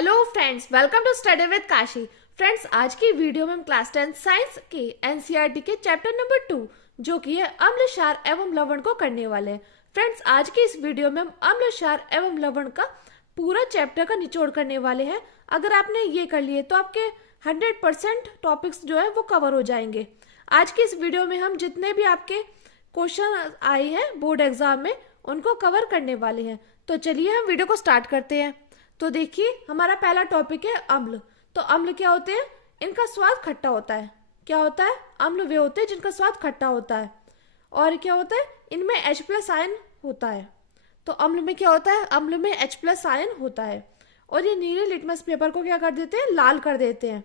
Hello friends, welcome to study with Kashi. Friends, आज की video में हम क्लास 10 साइंस के एनसीईआरटी के चैप्टर नंबर 2 जो कि है अम्ल, क्षार एवं लवण को करने वाले हैं। फ्रेंड्स, आज की इस वीडियो में हम अम्ल, क्षार एवं लवण का पूरा चैप्टर का निचोड़ करने वाले हैं। अगर आपने ये कर लिए तो आपके 100% टॉपिक्स जो है वो कवर हो जाएंगे। आज की इस वीडियो में हम जितने भी आपके क्वेश्चन आए हैं बोर्ड एग्जाम में उनको कवर करने वाले हैं। तो चलिए हम वीडियो को स्टार्ट करते हैं। तो देखिए, हमारा पहला टॉपिक है अम्ल। तो अम्ल क्या होते हैं? इनका स्वाद खट्टा होता है। क्या होता है? अम्ल वे होते हैं जिनका स्वाद खट्टा होता है। और क्या होता है? इनमें H+ आयन होता है। तो अम्ल में क्या होता है? अम्ल में H+ आयन होता है और ये नीले लिटमस पेपर को क्या कर देते हैं? लाल कर देते हैं।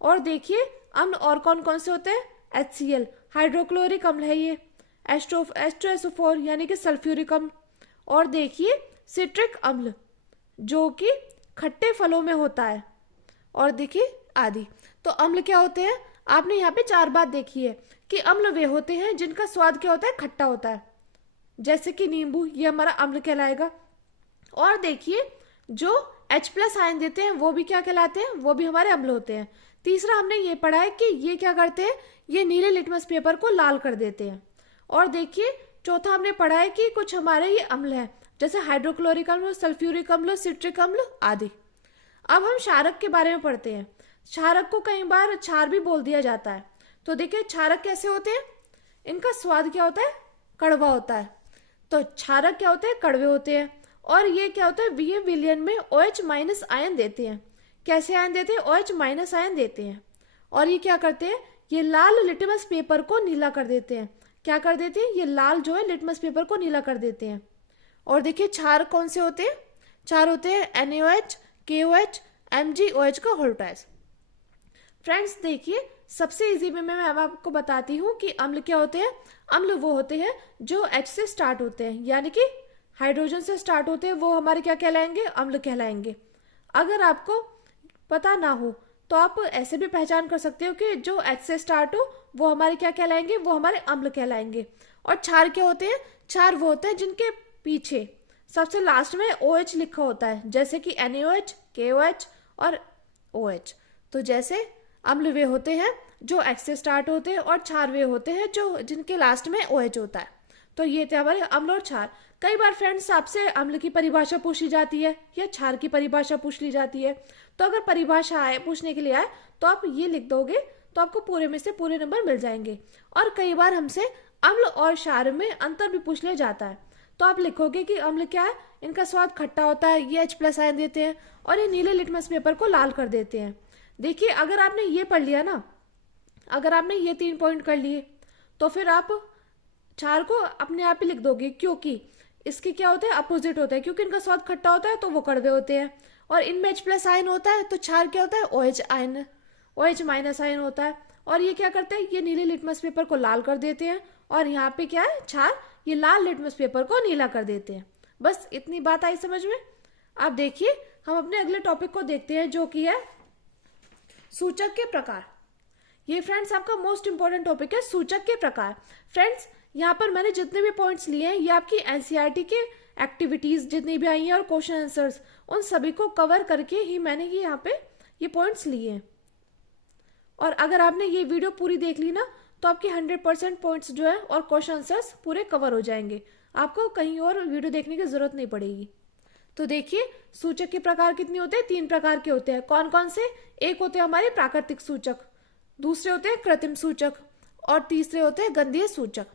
और देखिए, अम्ल और कौन कौन से होते हैं? HCl हाइड्रोक्लोरिक अम्ल है ये, H2SO4 यानी कि सल्फ्यूरिक अम्ल, और देखिए सिट्रिक अम्ल जो कि खट्टे फलों में होता है, और देखिए आदि। तो अम्ल क्या होते हैं? आपने यहाँ पे 4 बात देखी है कि अम्ल वे होते हैं जिनका स्वाद क्या होता है? खट्टा होता है, जैसे कि नींबू, ये हमारा अम्ल कहलाएगा। और देखिए, जो H+ आयन देते हैं वो भी क्या कहलाते हैं? वो भी हमारे अम्ल होते हैं। तीसरा हमने ये पढ़ा है कि ये क्या करते हैं? ये नीले लिटमस पेपर को लाल कर देते हैं। और देखिए, चौथा हमने पढ़ा है कि कुछ हमारे ये अम्ल है, जैसे हाइड्रोक्लोरिक अम्ल, सल्फ्यूरिक अम्ल, सिट्रिक अम्ल आदि। अब हम क्षारक के बारे में पढ़ते हैं। क्षारक को कई बार क्षार भी बोल दिया जाता है। तो देखिए, क्षारक कैसे होते हैं? इनका स्वाद क्या होता है? कड़वा होता है। तो क्षारक क्या होते हैं? कड़वे होते हैं। और ये क्या होता है? ये विलयन में OH- आयन देते हैं। कैसे आयन देते हैं? OH- आयन देते हैं। और ये क्या करते हैं? ये लाल लिटमस पेपर को नीला कर देते हैं। क्या कर देते हैं? ये लाल जो है लिटमस पेपर को नीला कर देते हैं। और देखिए, क्षार कौन से होते हैं? क्षार होते हैं NaOH, KOH, MgOH का होल्टाइज। फ्रेंड्स देखिए, सबसे इजी में मैं आपको बताती हूँ कि अम्ल क्या होते हैं। अम्ल वो होते हैं जो H से स्टार्ट होते हैं, यानी कि हाइड्रोजन से स्टार्ट होते हैं, वो हमारे क्या कहलाएंगे? अम्ल कहलाएंगे। अगर आपको पता ना हो तो आप ऐसे भी पहचान कर सकते हो कि जो H से स्टार्ट हो वो हमारे क्या कहलाएंगे? वो हमारे अम्ल कहलाएंगे। और क्षार क्या होते हैं? क्षार वो होते हैं जिनके पीछे सबसे लास्ट में OH लिखा होता है, जैसे कि NaOH, KOH और OH। तो जैसे अम्ल वे होते हैं जो H से स्टार्ट होते हैं और क्षार वे होते हैं जो जिनके लास्ट में OH होता है। तो ये थे हमारे अम्ल और क्षार। कई बार फ्रेंड्स आपसे अम्ल की परिभाषा पूछ ली जाती है या क्षार की परिभाषा पूछ ली जाती है। तो अगर परिभाषा आए पूछने के लिए आए तो आप ये लिख दोगे तो आपको पूरे में से पूरे नंबर मिल जाएंगे। और कई बार हमसे अम्ल और क्षार में अंतर भी पूछ लिया जाता है। तो आप लिखोगे कि अम्ल क्या है? इनका स्वाद खट्टा होता है, ये H+ आयन देते हैं और ये नीले लिटमस पेपर को लाल कर देते हैं। देखिए, अगर आपने ये पढ़ लिया ना, अगर आपने ये 3 पॉइंट कर लिए तो फिर आप क्षार को अपने आप ही लिख दोगे, क्योंकि इसके क्या होता है? अपोजिट होता है। क्योंकि इनका स्वाद खट्टा होता है तो वो कड़वे होते हैं, और इनमें H+ आयन होता है। तो क्षार क्या होता है? OH आयन, OH- आयन होता है। और ये क्या करते हैं? ये नीले लिटमस पेपर को लाल कर देते हैं। और यहाँ पे क्या है? क्षार ये लाल लिटमस पेपर को नीला कर देते हैं। बस इतनी बात आई समझ में। अब देखिए, हम अपने अगले टॉपिक को देखते हैं जो कि है सूचक के प्रकार। ये फ्रेंड्स आपका मोस्ट इंपॉर्टेंट टॉपिक है, सूचक के प्रकार। फ्रेंड्स, यहाँ पर मैंने जितने भी पॉइंट्स लिए हैं ये आपकी एनसीईआरटी के एक्टिविटीज जितनी भी आई हैं और क्वेश्चन आंसर्स, उन सभी को कवर करके ही मैंने ये यहाँ पे ये पॉइंट्स लिए हैं। और अगर आपने ये वीडियो पूरी देख ली ना तो आपके 100% पॉइंट्स जो है और क्वेश्चन आंसर्स पूरे कवर हो जाएंगे। आपको कहीं और वीडियो देखने की जरूरत नहीं पड़ेगी। तो देखिए, सूचक के प्रकार कितने होते हैं? 3 प्रकार के होते हैं। कौन कौन से? एक होते हैं हमारे प्राकृतिक सूचक, दूसरे होते हैं कृत्रिम सूचक, और तीसरे होते हैं गंधीय सूचक।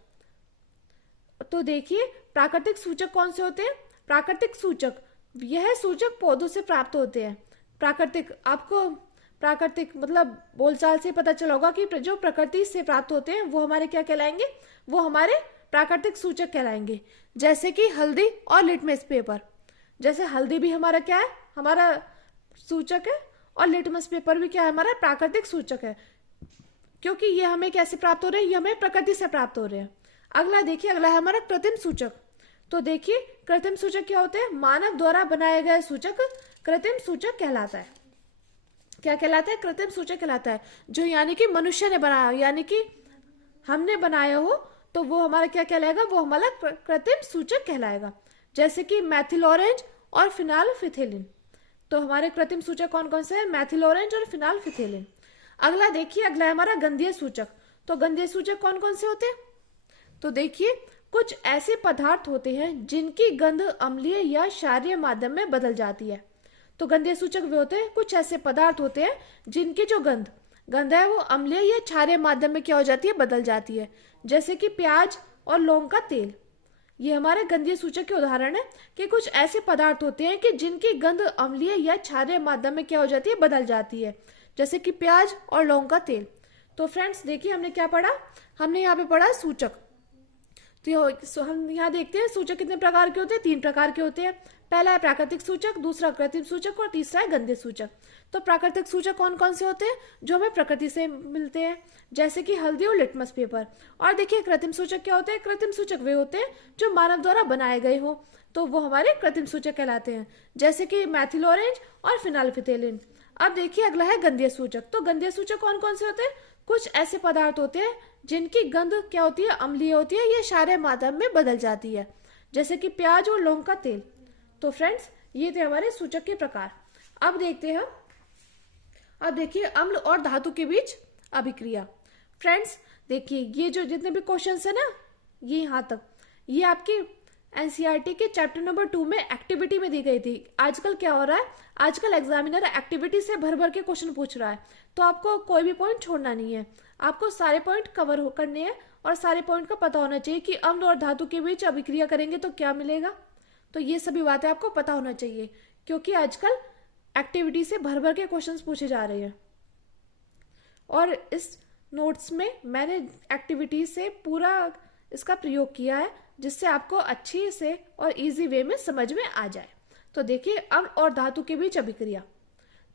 तो देखिए, प्राकृतिक सूचक कौन से होते हैं? प्राकृतिक सूचक यह सूचक पौधों से प्राप्त होते हैं। प्राकृतिक, आपको प्राकृतिक मतलब बोलचाल से पता चला होगा कि जो प्रकृति से प्राप्त होते हैं वो हमारे क्या कहलाएंगे? वो हमारे प्राकृतिक सूचक कहलाएंगे। जैसे कि हल्दी और लिटमस पेपर। जैसे हल्दी भी हमारा क्या है? हमारा सूचक है, और लिटमस पेपर भी क्या है? हमारा प्राकृतिक सूचक है, क्योंकि ये हमें कैसे प्राप्त हो रहे हैं? ये हमें प्रकृति से प्राप्त हो रहे हैं। अगला देखिए, अगला है हमारा कृत्रिम सूचक। तो देखिए, कृत्रिम सूचक क्या होते हैं? मानव द्वारा बनाए गए सूचक कृत्रिम सूचक कहलाता है। क्या कहलाता है? कृत्रिम सूचक कहलाता है। जो यानी कि मनुष्य ने बनाया, यानी कि हमने बनाया हो, तो वो हमारा क्या कहलाएगा? वो हमारा कृत्रिम सूचक कहलाएगा। जैसे कि मैथिल ऑरेंज और फिनाइल फिथिलीन। तो हमारे कृत्रिम सूचक कौन कौन से हैं? मैथिल ऑरेंज और फिनाइलफिथिलीन। अगला देखिए, अगला है हमारा गंधीय सूचक। तो गंधीय सूचक कौन कौन से होते हैं? तो देखिए, कुछ ऐसे पदार्थ होते हैं जिनकी गंध अम्लीय या क्षारीय माध्यम में बदल जाती है। तो गंधीय सूचक वे होते हैं, कुछ ऐसे पदार्थ होते हैं जिनकी जो गंध है वो अम्लीय या क्षारीय माध्यम में क्या हो जाती है? बदल जाती है। जैसे कि प्याज और लौंग का तेल, ये हमारे गंधीय सूचक के उदाहरण है कि कुछ ऐसे पदार्थ होते हैं कि जिनकी गंध अम्लीय या क्षारीय माध्यम में क्या हो जाती है? बदल जाती है, जैसे कि प्याज और लौंग का तेल। तो फ्रेंड्स देखिए, हमने क्या पढ़ा? हमने यहाँ पे पढ़ा सूचक। तो हम यहाँ देखते हैं सूचक कितने प्रकार के होते हैं? 3 प्रकार के होते हैं। पहला है प्राकृतिक सूचक, दूसरा कृत्रिम सूचक और तीसरा है गंधीय सूचक। तो प्राकृतिक सूचक कौन कौन से होते हैं? जो हमें प्रकृति से मिलते हैं, जैसे कि हल्दी और लिटमस पेपर। और देखिए, कृत्रिम सूचक क्या होते हैं? कृत्रिम सूचक वे होते हैं जो मानव द्वारा बनाए गए हो, तो वो हमारे कृत्रिम सूचक कहलाते हैं, जैसे कि मैथिल ऑरेंज और फिनाइलफिथिलीन। अब देखिए, अगला है गंधीय सूचक। तो गंधीय सूचक कौन कौन से होते हैं? कुछ ऐसे पदार्थ होते हैं जिनकी गंध क्या होती है? अम्लीय होती है या क्षारीय माध्यम में बदल जाती है, जैसे कि प्याज और लौंग का तेल। तो फ्रेंड्स, ये थे हमारे सूचक के प्रकार। अब देखते हैं, अब देखिए अम्ल और धातु के बीच अभिक्रिया। फ्रेंड्स देखिए, ये जो जितने भी क्वेश्चंस है ना, ये यहाँ तक, ये आपके एनसीईआरटी के चैप्टर नंबर 2 में एक्टिविटी में दी गई थी। आजकल क्या हो रहा है? आजकल एग्जामिनर एक्टिविटी से भर भर के क्वेश्चन पूछ रहा है, तो आपको कोई भी पॉइंट छोड़ना नहीं है, आपको सारे पॉइंट कवर करने हैं और सारे पॉइंट का पता होना चाहिए कि अम्ल और धातु के बीच अभिक्रिया करेंगे तो क्या मिलेगा। तो ये सभी बातें आपको पता होना चाहिए, क्योंकि आजकल एक्टिविटी से भर भर के क्वेश्चंस पूछे जा रहे हैं। और इस नोट्स में मैंने एक्टिविटी से पूरा इसका प्रयोग किया है, जिससे आपको अच्छी से और इजी वे में समझ में आ जाए। तो देखिए, अम्ल और धातु के बीच अभिक्रिया।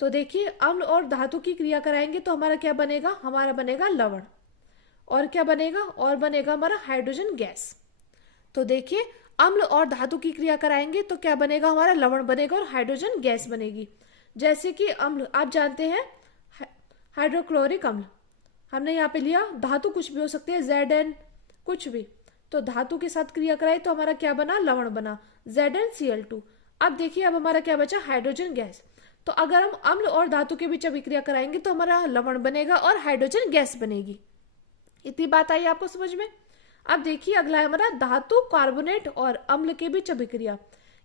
तो देखिए, अम्ल और धातु की क्रिया कराएंगे तो हमारा क्या बनेगा? हमारा बनेगा लवण। और क्या बनेगा? और बनेगा हमारा हाइड्रोजन गैस। तो देखिए, अम्ल और धातु की क्रिया कराएंगे तो क्या बनेगा? हमारा लवण बनेगा और हाइड्रोजन गैस बनेगी। जैसे कि अम्ल, आप जानते हैं हाइड्रोक्लोरिक अम्ल, हमने यहाँ पे लिया, धातु कुछ भी हो सकती है, Zn कुछ भी, तो धातु के साथ क्रिया कराई तो हमारा क्या बना? लवण बना, ZnCl2। अब देखिए, अब हमारा क्या बचा? Hydrogen gas. तो अगर हम अम्ल और धातु के बीच अभिक्रिया कराएंगे तो हमारा लवण बनेगा और हाइड्रोजन गैस बनेगी। इतनी बात आई आपको समझ में? अब देखिए, अगला है हमारा धातु कार्बोनेट और अम्ल के बीच अभिक्रिया।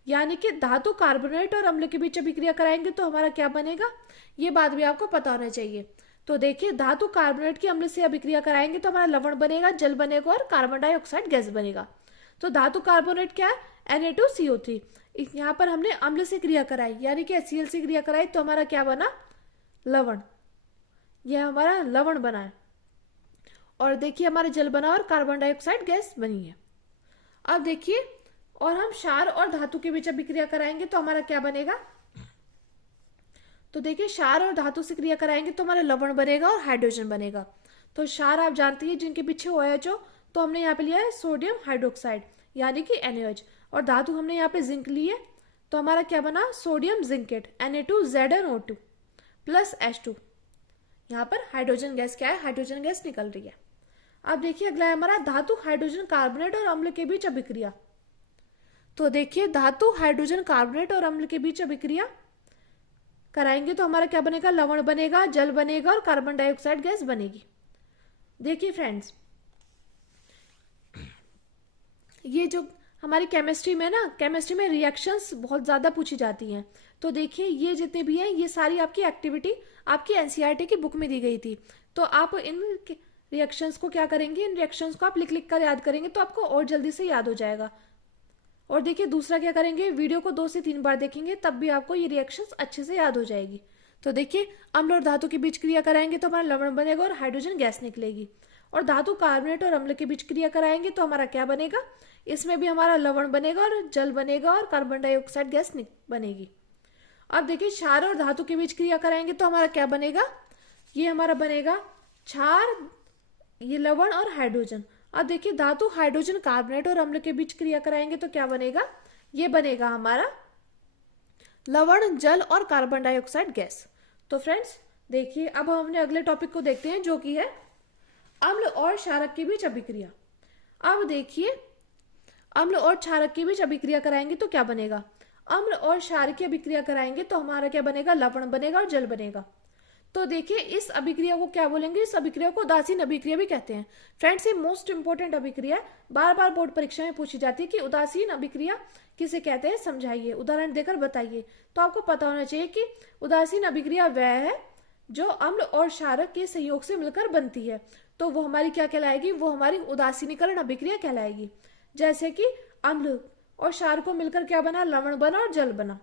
यानी कि धातु कार्बोनेट और अम्ल के बीच अभिक्रिया कराएंगे तो हमारा क्या बनेगा? ये बात भी आपको पता होना चाहिए। तो देखिए, धातु कार्बोनेट की अम्ल से अभिक्रिया कराएंगे तो हमारा लवण बनेगा, जल बनेगा और कार्बन डाइऑक्साइड गैस बनेगा। तो धातु कार्बोनेट क्या है? Na2CO3। यहाँ पर हमने अम्ल से क्रिया कराई, यानी कि HCl से क्रिया कराई, तो हमारा क्या बना? लवण। यह हमारा लवण बना है। और देखिए, हमारा जल बना और कार्बन डाइऑक्साइड गैस बनी है। अब देखिए, और हम क्षार और धातु के बीच अभिक्रिया कराएंगे तो हमारा क्या बनेगा? तो देखिए, क्षार और धातु से क्रिया कराएंगे तो हमारा लवण बनेगा और हाइड्रोजन बनेगा। तो क्षार आप जानती है जिनके पीछे OH हो, तो हमने यहाँ पे लिया है सोडियम हाइड्रोक्साइड, यानी कि NaOH। और धातु हमने यहाँ पे जिंक ली है, तो हमारा क्या बना? Sodium zincate, Na2ZnO2 plus H2। यहाँ पर हाइड्रोजन गैस क्या है? हाइड्रोजन गैस निकल रही है। अब देखिए, अगला है हमारा धातु हाइड्रोजन कार्बोनेट और अम्ल के बीच अभिक्रिया। तो देखिए, धातु हाइड्रोजन कार्बोनेट और अम्ल के बीच अभिक्रिया कराएंगे तो हमारा क्या बनेगा? लवण बनेगा, जल बनेगा और कार्बन डाइऑक्साइड गैस बनेगी। देखिए फ्रेंड्स, ये जो हमारी केमिस्ट्री में ना, केमिस्ट्री में रिएक्शंस बहुत ज़्यादा पूछी जाती हैं। तो देखिए, ये जितने भी हैं, ये सारी आपकी एक्टिविटी आपकी एनसीईआरटी की बुक में दी गई थी। तो आप इन रिएक्शंस को क्या करेंगे? इन रिएक्शंस को आप लिख लिख कर याद करेंगे तो आपको और जल्दी से याद हो जाएगा। और देखिए, दूसरा क्या करेंगे? वीडियो को 2 से 3 बार देखेंगे, तब भी आपको ये रिएक्शंस अच्छे से याद हो जाएगी। तो देखिए, अम्ल और धातु के बीच क्रिया कराएंगे तो हमारा लवण बनेगा और हाइड्रोजन गैस निकलेगी। और धातु कार्बोनेट और अम्ल के बीच क्रिया कराएंगे तो हमारा क्या बनेगा? इसमें भी हमारा लवण बनेगा और जल बनेगा और कार्बन डाइऑक्साइड गैस बनेगी। अब देखिए, क्षार और धातु के बीच क्रिया कराएंगे तो हमारा क्या बनेगा? ये हमारा बनेगा क्षार, ये लवण और हाइड्रोजन। अब देखिए, धातु हाइड्रोजन कार्बोनेट और अम्ल के बीच क्रिया कराएंगे तो क्या बनेगा? ये बनेगा हमारा लवण, जल और कार्बन डाइऑक्साइड गैस। तो फ्रेंड्स देखिए, अब हमने अगले टॉपिक को देखते हैं, जो कि है अम्ल और क्षारक के बीच अभिक्रिया। अब देखिए, अम्ल और क्षारक के बीच अभिक्रिया कराएंगे तो क्या बनेगा? अम्ल और क्षार की अभिक्रिया कराएंगे तो हमारा क्या बनेगा, लवण बनेगा और जल बनेगा। तो देखिए इस अभिक्रिया को क्या बोलेंगे, इस अभिक्रिया को उदासीन अभिक्रिया भी कहते हैं। फ्रेंड्स ये मोस्ट इंपोर्टेंट अभिक्रिया है, बार बार बोर्ड परीक्षा में पूछी जाती है कि उदासीन अभिक्रिया किसे कहते हैं, समझाइए, उदाहरण देकर बताइए। तो आपको पता होना चाहिए कि उदासीन अभिक्रिया वह है जो अम्ल और क्षारक के संयोग से मिलकर बनती है, तो वो हमारी क्या कहलाएगी, वो हमारी उदासीनीकरण अभिक्रिया कहलाएगी। जैसे कि अम्ल और क्षार को मिलकर क्या बना, लवण बना और जल बना।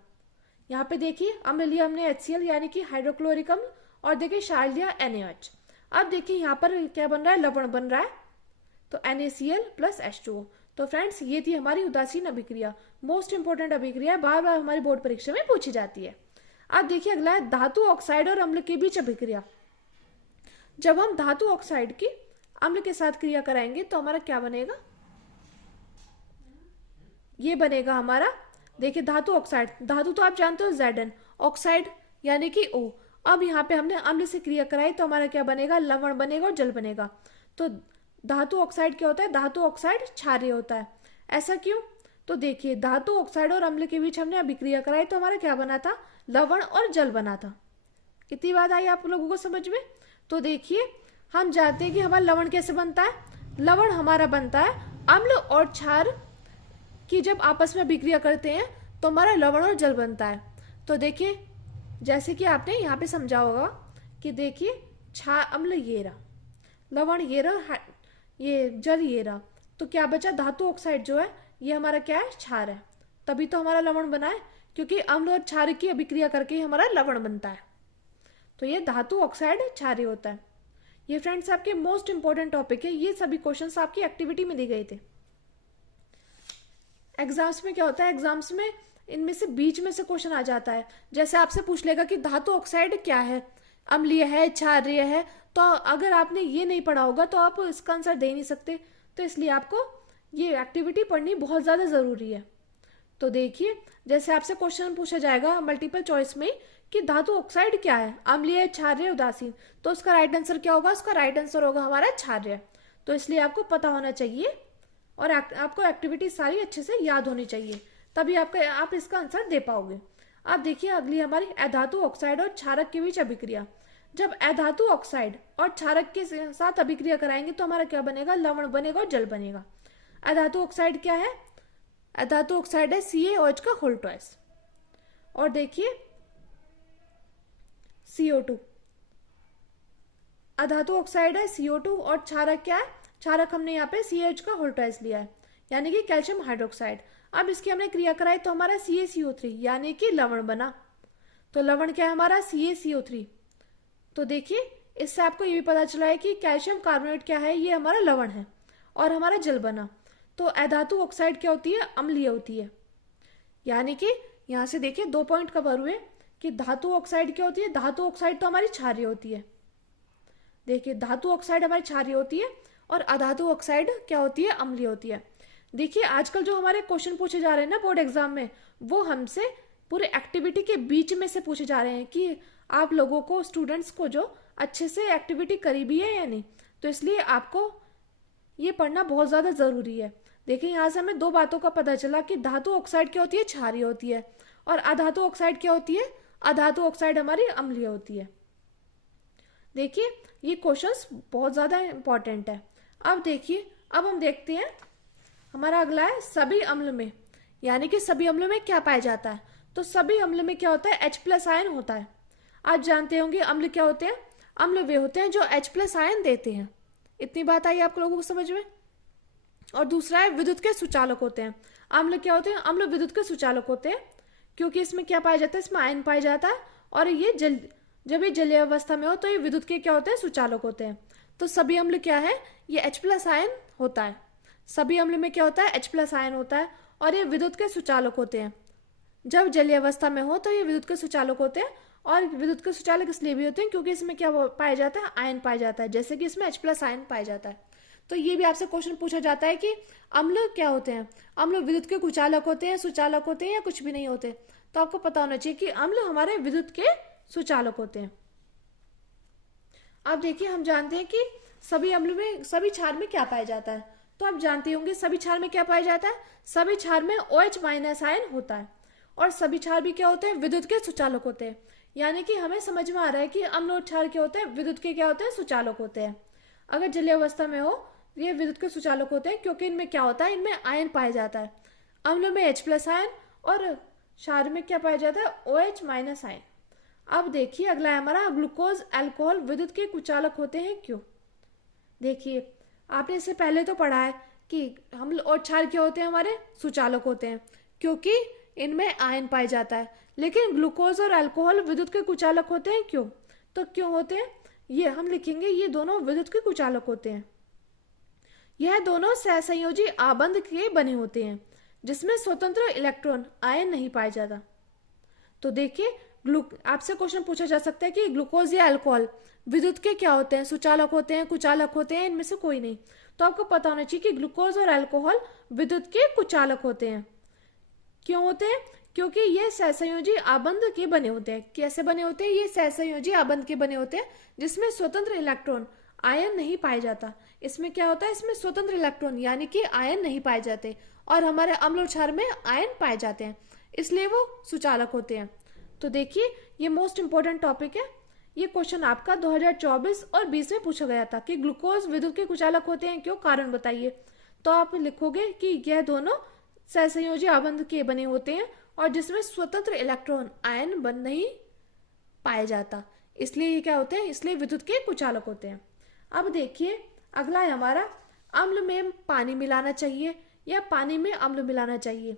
यहाँ पे देखिए अम्ल लिया हमने HCl यानी कि हाइड्रोक्लोरिक अम्ल, और देखिए क्षार लिया NaOH। अब देखिए यहाँ पर क्या बन रहा है, लवण बन रहा है, तो NaCl प्लस H2O। तो फ्रेंड्स ये थी हमारी उदासीन अभिक्रिया, मोस्ट इंपोर्टेंट अभिक्रिया, बार बार हमारी बोर्ड परीक्षा में पूछी जाती है। अब देखिए अगला है धातु ऑक्साइड और अम्ल के बीच अभिक्रिया। जब हम धातु ऑक्साइड की अम्ल के साथ क्रिया कराएंगे तो हमारा क्या बनेगा, ये बनेगा हमारा, देखिए धातु ऑक्साइड, धातु तो आप जानते हो Zn, ऑक्साइड यानी कि O। अब यहाँ पे हमने अम्ल से क्रिया कराई तो हमारा क्या बनेगा, लवण बनेगा और जल बनेगा। तो धातु ऑक्साइड क्या होता है, धातु ऑक्साइड क्षारीय होता है। ऐसा क्यों, तो देखिए धातु ऑक्साइड और अम्ल के बीच हमने अभिक्रिया कराई तो हमारा क्या बना था, लवण और जल बना था। कितनी बात आई आप लोगों को समझ में। तो देखिए हम जानते हैं कि हमारा लवण कैसे बनता है, लवण हमारा बनता है अम्ल और क्षार की जब आपस में अभिक्रिया करते हैं तो हमारा लवण और जल बनता है। तो देखिए जैसे कि आपने यहाँ पे समझा होगा कि देखिए क्षार अम्ल ये रहा, लवण ये रहा, ये जल ये रहा, तो क्या बचा, धातु ऑक्साइड जो है ये हमारा क्या है, क्षार है, तभी तो हमारा लवण बना है, क्योंकि अम्ल और क्षार की अभिक्रिया करके ही हमारा लवण बनता है। तो ये धातु ऑक्साइड क्षारीय होता है। ये फ्रेंड्स आपके मोस्ट इंपोर्टेंट टॉपिक है, ये सभी क्वेश्चंस आपकी एक्टिविटी में दी गए थे। एग्जाम्स में क्या होता है, एग्जाम्स में इनमें से बीच में से क्वेश्चन आ जाता है, जैसे आपसे पूछ लेगा कि धातु ऑक्साइड क्या है, अम्लीय है, क्षारीय है, तो अगर आपने ये नहीं पढ़ा होगा तो आप इसका आंसर दे नहीं सकते, तो इसलिए आपको ये एक्टिविटी पढ़नी बहुत ज़्यादा ज़रूरी है। तो देखिए जैसे आपसे क्वेश्चन पूछा जाएगा मल्टीपल चॉइस में कि धातु ऑक्साइड क्या है, अम्लीय, क्षारीय, उदासीन, तो उसका राइट आंसर क्या होगा, उसका राइट आंसर होगा हमारा क्षारीय। तो इसलिए आपको पता होना चाहिए और आपको एक्टिविटी सारी अच्छे से याद होनी चाहिए, तभी आप इसका आंसर दे पाओगे। अब देखिए अगली हमारी अधातु ऑक्साइड और क्षारक के बीच अभिक्रिया। जब अधातु ऑक्साइड और क्षारक के साथ अभिक्रिया कराएंगे तो हमारा क्या बनेगा, लवण बनेगा और जल बनेगा। अधातु ऑक्साइड क्या है, अधातु ऑक्साइड है CaOH का होल ट्वाइस, और देखिए CO2। अधातु ऑक्साइड है CO2 और क्षारक क्या है, क्षारक हमने यहाँ पे CaH का होल ट्वाइस लिया है, यानी कि कैल्शियम हाइड्रोक्साइड। अब इसकी हमने क्रिया कराई तो हमारा CaCO3 यानी कि लवण बना। तो लवण क्या है हमारा, CaCO3। तो देखिए इससे आपको ये भी पता चला है कि कैल्शियम कार्बोनेट क्या है, ये हमारा लवण है, और हमारा जल बना। तो अधातु ऑक्साइड क्या होती है, अम्लीय होती है। यानी कि यहाँ से देखिए 2 पॉइंट कवर हुए कि धातु ऑक्साइड क्या होती है, धातु ऑक्साइड तो हमारी क्षारीय होती है। देखिए धातु ऑक्साइड हमारी क्षारीय होती है और अधातु ऑक्साइड क्या होती है, अम्लीय होती है। देखिए आजकल जो हमारे क्वेश्चन पूछे जा रहे हैं ना बोर्ड एग्जाम में, वो हमसे पूरे एक्टिविटी के बीच में से पूछे जा रहे हैं कि आप लोगों को, स्टूडेंट्स को जो अच्छे से एक्टिविटी करी भी है या नहीं। तो इसलिए आपको ये पढ़ना बहुत ज़्यादा ज़रूरी है। देखिए यहाँ से हमें 2 बातों का पता चला कि धातु ऑक्साइड क्या होती है, क्षारीय होती है, और अधातु ऑक्साइड क्या होती है, अधातु ऑक्साइड हमारी अम्लीय होती है। देखिए ये क्वेश्चंस बहुत ज़्यादा इंपॉर्टेंट है। अब देखिए अब हम देखते हैं हमारा अगला है सभी अम्ल में, यानी कि सभी अम्लों में क्या पाया जाता है। तो सभी अम्ल में क्या होता है, H+ आयन होता है। आप जानते होंगे अम्ल क्या होते हैं, अम्ल वे होते हैं जो H+ आयन देते हैं। इतनी बात आई आप लोगों को समझ में। और दूसरा है विद्युत के सुचालक होते हैं। अम्ल क्या होते हैं, अम्ल विद्युत के सुचालक होते हैं, क्योंकि इसमें क्या पाया जाता है, इसमें आयन पाया जाता है, और ये जब ये जलीय अवस्था में हो तो ये विद्युत के क्या होते हैं, सुचालक होते हैं। तो सभी अम्ल क्या है, ये H+ आयन होता है। सभी अम्ल में क्या होता है, H+ आयन होता है, और ये विद्युत के सुचालक होते हैं। जब जलीय अवस्था में हो तो ये विद्युत के सुचालक होते हैं, और विद्युत के सुचालक इसलिए भी होते हैं क्योंकि इसमें क्या पाया जाता है, आयन पाया जाता है, जैसे कि इसमें H+ आयन पाया जाता है। तो ये भी आपसे क्वेश्चन पूछा जाता है कि अम्ल क्या होते हैं, अम्ल विद्युत के कुचालक होते हैं, सुचालक होते हैं, या कुछ भी नहीं होते। तो आपको पता होना चाहिए कि अम्ल हमारे विद्युत के सुचालक होते हैं। अब देखिए हम जानते हैं कि सभी अम्ल में, सभी क्षार में क्या पाया जाता है। तो आप जानते होंगे सभी क्षार में क्या पाया जाता है, सभी क्षार में OH- आयन होता है। और सभी क्षार भी क्या होते हैं, विद्युत के सुचालक होते हैं। यानी कि हमें समझ में आ रहा है कि अम्ल और क्षार क्या होते हैं, विद्युत के क्या होते हैं, सुचालक होते हैं। अगर जलीय अवस्था में हो ये विद्युत के सुचालक होते हैं, क्योंकि इनमें क्या होता है, इनमें आयन पाया जाता है। अम्ल में H+ आयन और क्षार में क्या पाया जाता है, OH- आयन। अब देखिए अगला है हमारा ग्लूकोज अल्कोहल विद्युत के कुचालक होते हैं क्यों। देखिए आपने इससे पहले तो पढ़ा है कि अम्ल और क्षार क्या होते हैं, हमारे सुचालक होते हैं, क्योंकि इनमें आयन पाया जाता है। लेकिन ग्लूकोज और अल्कोहल विद्युत के कुचालक होते हैं क्यों, तो क्यों होते हैं ये हम लिखेंगे, ये दोनों विद्युत के कुचालक होते हैं। यह दोनों सहसंयोजी आबंध के बने होते हैं जिसमें स्वतंत्र इलेक्ट्रॉन आयन नहीं पाया जाता। तो देखिए आपसे क्वेश्चन पूछा जा सकता है कि ग्लूकोज या अल्कोहल विद्युत के क्या होते हैं, सुचालक होते हैं, कुचालक होते हैं, इनमें से कोई नहीं। तो आपको पता होना चाहिए कि ग्लूकोज और अल्कोहल विद्युत के कुचालक होते हैं। क्यों होते हैं, क्योंकि ये सहसंयोजी आबंध के बने होते हैं। कैसे बने होते हैं, ये सहसंयोजी आबंध के बने होते हैं जिसमें स्वतंत्र इलेक्ट्रॉन आयन नहीं पाया जाता। इसमें क्या होता है, इसमें स्वतंत्र इलेक्ट्रॉन यानी कि आयन नहीं पाए जाते, और हमारे अम्ल और क्षार में आयन पाए जाते हैं, इसलिए वो सुचालक होते हैं। तो देखिए ये मोस्ट इंपॉर्टेंट टॉपिक है। ये क्वेश्चन आपका 2024 और 20 में पूछा गया था कि ग्लूकोज विद्युत के कुचालक होते हैं क्यों, कारण बताइए। तो आप लिखोगे कि यह दोनों सहसंयोजी आबंध के बने होते हैं और जिसमें स्वतंत्र इलेक्ट्रॉन आयन बन नहीं पाया जाता, इसलिए ये क्या होते हैं, इसलिए विद्युत के कुचालक होते हैं। अब देखिए अगला है हमारा अम्ल में पानी मिलाना चाहिए या पानी में अम्ल मिलाना चाहिए।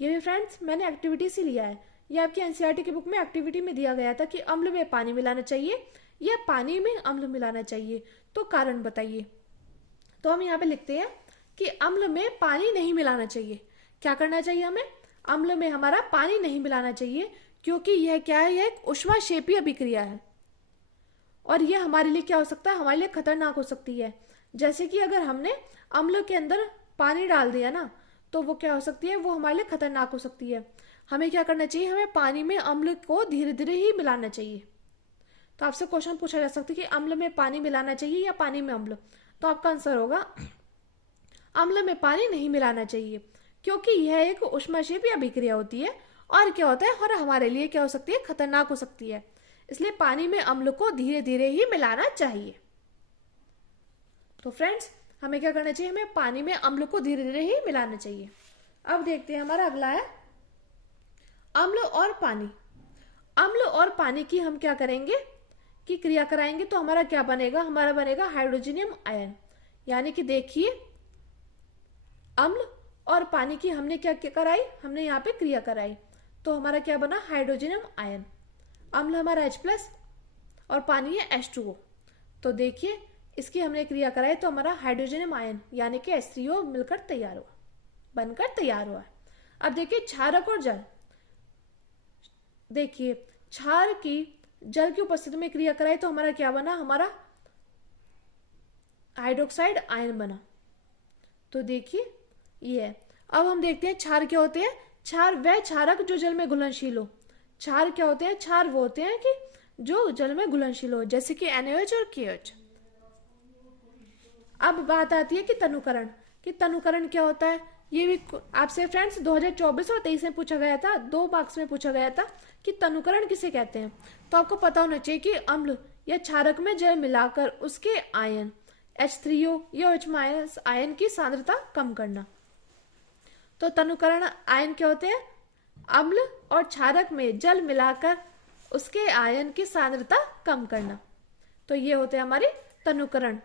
ये भी फ्रेंड्स मैंने एक्टिविटी से लिया है, ये आपकी एनसीईआरटी की बुक में एक्टिविटी में दिया गया था कि अम्ल में पानी मिलाना चाहिए या पानी में अम्ल मिलाना चाहिए, तो कारण बताइए। तो हम यहाँ पे लिखते हैं कि अम्ल में पानी नहीं मिलाना चाहिए। क्या करना चाहिए हमें, अम्ल में हमारा पानी नहीं मिलाना चाहिए, क्योंकि यह क्या है, यह एक ऊष्माक्षेपीय अभिक्रिया है और यह हमारे लिए क्या हो सकता है, हमारे लिए खतरनाक हो सकती है। जैसे कि अगर हमने अम्ल के अंदर पानी डाल दिया ना, तो वो क्या हो सकती है, वो हमारे लिए खतरनाक हो सकती है। हमें क्या करना चाहिए, हमें पानी में अम्ल को धीरे धीरे ही मिलाना चाहिए। तो आपसे क्वेश्चन पूछा जा सकता है कि अम्ल में पानी मिलाना चाहिए या पानी में अम्ल, तो आपका आंसर होगा अम्ल में पानी नहीं मिलाना चाहिए, क्योंकि यह एक ऊष्माक्षेपीय अभिक्रिया होती है और क्या होता है, और हमारे लिए क्या हो सकती है, खतरनाक हो सकती है। इसलिए पानी में अम्ल को धीरे धीरे ही मिलाना चाहिए। तो फ्रेंड्स हमें क्या करना चाहिए, हमें पानी में अम्ल को धीरे धीरे ही मिलाना चाहिए। अब देखते हैं हमारा अगला है अम्ल और पानी। अम्ल और पानी की हम क्या करेंगे कि क्रिया कराएंगे, तो हमारा क्या बनेगा, हमारा बनेगा हाइड्रोजनियम आयन। यानी कि देखिए अम्ल और पानी की हमने क्या कराई, हमने यहाँ पे क्रिया कराई, तो हमारा क्या बना, हाइड्रोजनियम आयन। अम्ल हमारा H+ और पानी है H2O। तो देखिए इसकी हमने क्रिया कराई तो हमारा हाइड्रोजनियम आयन यानी कि H3O मिलकर तैयार हुआ, बनकर तैयार हुआ। अब देखिए क्षारक और जल, देखिए क्षार की जल की उपस्थिति में क्रिया कराई तो हमारा क्या बना, हमारा हाइड्रोक्साइड आयन बना। तो देखिए ये है। अब हम देखते हैं क्षार क्या होते हैं। क्षार वह क्षारक जो जल में घुलनशील हो। क्षार क्या होते हैं, क्षार वो होते हैं कि जो जल में घुलनशील हो, जैसे कि NaOH और KOH। अब बात आती है कि तनुकरण, कि तनुकरण क्या होता है। ये भी आपसे फ्रेंड्स 2024 और 23 में पूछा गया था, 2 मार्क्स में पूछा गया था कि तनुकरण किसे कहते हैं। तो आपको पता होना चाहिए कि अम्ल या क्षारक में जल मिलाकर उसके आयन H3O या OH- आयन की सांद्रता कम करना। तो तनुकरण आयन क्या होते हैं, अम्ल और क्षारक में जल मिलाकर उसके आयन की सांद्रता कम करना। तो ये होते हैं हमारे तनुकरण,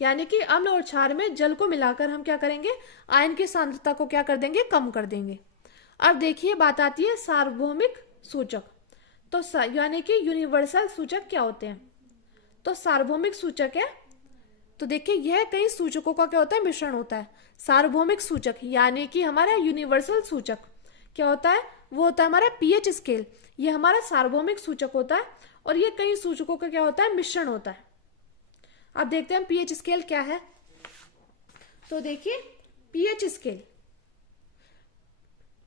यानी कि अम्ल और क्षार में जल को मिलाकर हम क्या करेंगे, आयन की सांद्रता को क्या कर देंगे, कम कर देंगे। अब देखिए बात आती है सार्वभौमिक सूचक। तो यानी कि यूनिवर्सल सूचक क्या होते हैं। तो सार्वभौमिक सूचक है, तो देखिए यह कई सूचकों का क्या होता है, मिश्रण होता है। सार्वभौमिक सूचक यानी कि हमारा यूनिवर्सल सूचक क्या होता है, वो होता है हमारा पीएच स्केल। ये हमारा सार्वभौमिक सूचक होता है और ये कई सूचकों का क्या होता है, मिश्रण होता है। अब देखते हैं पीएच स्केल क्या है। तो देखिए पीएच स्केल,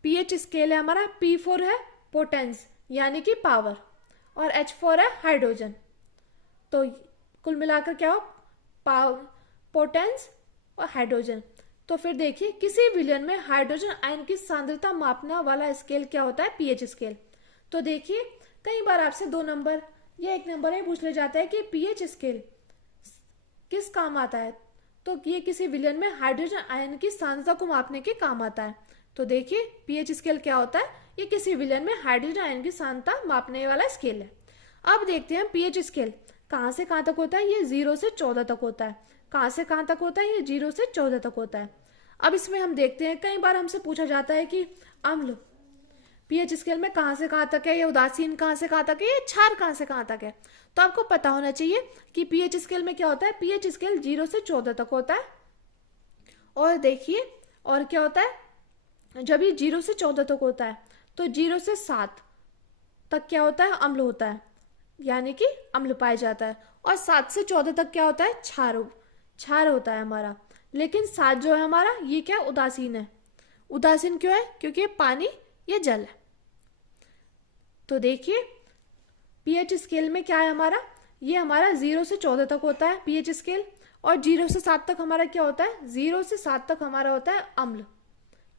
पीएच स्केल है हमारा, P4 है पोटेंस यानी कि पावर, और H4 है हाइड्रोजन। तो कुल मिलाकर क्या हो, पावर, पोटेंस और हाइड्रोजन। तो फिर देखिए किसी विलयन में हाइड्रोजन आयन की सांद्रता मापने वाला स्केल क्या होता है, पीएच स्केल। तो देखिए कई बार आपसे 2 नंबर या 1 नंबर में पूछ ले जाता है कि पीएच स्केल किस काम आता है, तो ये किसी विलयन में हाइड्रोजन आयन की सांद्रता को मापने के काम आता है। तो देखिए पीएच स्केल क्या होता है, ये किसी विलयन में हाइड्रोजन आयन की सांद्रता मापने वाला स्केल है। अब देखते हैं पीएच स्केल कहाँ से कहाँ तक होता है, ये 0 से 14 तक होता है। कहाँ से कहाँ तक होता है, ये 0 से 14 तक होता है। अब इसमें हम देखते हैं कई बार हमसे पूछा जाता है कि अम्ल पीएच स्केल में कहाँ से कहाँ तक है, ये उदासीन कहाँ से कहाँ तक है, ये क्षार कहाँ से कहाँ तक है। तो आपको पता होना चाहिए कि पीएच स्केल में क्या होता है, पीएच स्केल 0 से 14 तक होता है। और देखिए और क्या होता है, जब ये 0 से 14 तक होता है तो 0 से 7 तक क्या होता है, अम्ल होता है, यानी कि अम्ल पाया जाता है। और 7 से 14 तक क्या होता है, क्षार होता है हमारा। लेकिन 7 जो है हमारा ये क्या उदासीन है। उदासीन क्यों है, क्योंकि ये पानी ये जल है। तो देखिए पीएच स्केल में क्या है हमारा, ये हमारा 0 से 14 तक होता है पीएच स्केल। और 0 से 7 तक हमारा क्या होता है, 0 से 7 तक हमारा होता है अम्ल।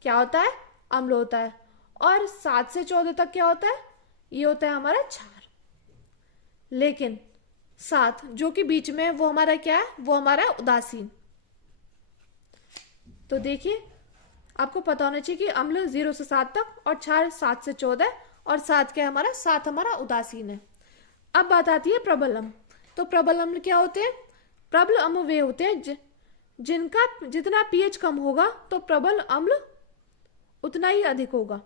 क्या होता है, अम्ल होता है। और 7 से 14 तक क्या होता है, ये होता है हमारा क्षार। लेकिन 7 जो कि बीच में है वो हमारा क्या है, वो हमारा उदासीन। तो देखिए आपको पता होना चाहिए कि अम्ल 0 से 7 तक और क्षार 7 से 14 और 7 क्या है हमारा, 7 हमारा उदासीन है। अब बात आती है प्रबल अम्ल। तो प्रबल अम्ल क्या होते हैं, प्रबल अम्ल वे होते हैं जिनका जितना पीएच कम होगा तो प्रबल अम्ल उतना ही अधिक होगा।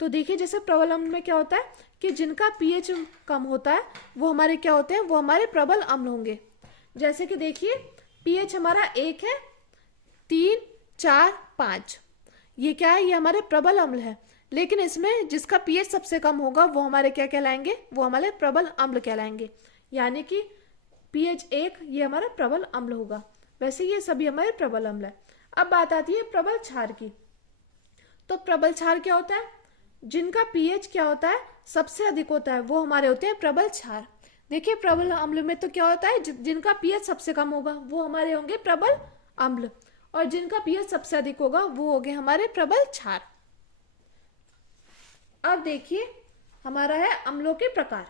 तो देखिए जैसे प्रबल अम्ल में क्या होता है कि जिनका पीएच कम होता है वो हमारे क्या होते हैं, वो हमारे प्रबल अम्ल होंगे। जैसे कि देखिए पीएच हमारा 1 है, 3, 4, 5, ये क्या है, ये हमारे प्रबल अम्ल है। लेकिन इसमें जिसका पीएच सबसे कम होगा वो हमारे क्या कहलाएंगे, वो हमारे प्रबल अम्ल कहलाएंगे। यानी कि पीएच 1 ये हमारा प्रबल अम्ल होगा। वैसे ये सभी हमारे प्रबल अम्ल है। अब बात आती है प्रबल क्षार की। तो प्रबल क्षार क्या होता है, जिनका पीएच क्या होता है सबसे अधिक होता है वो हमारे होते हैं प्रबल क्षार। देखिए प्रबल अम्ल में तो क्या होता है, जिनका पीएच सबसे कम होगा वो हमारे होंगे प्रबल अम्ल, और जिनका पीएच सबसे अधिक होगा वो होंगे हमारे प्रबल क्षार। अब देखिए हमारा है अम्लों के प्रकार।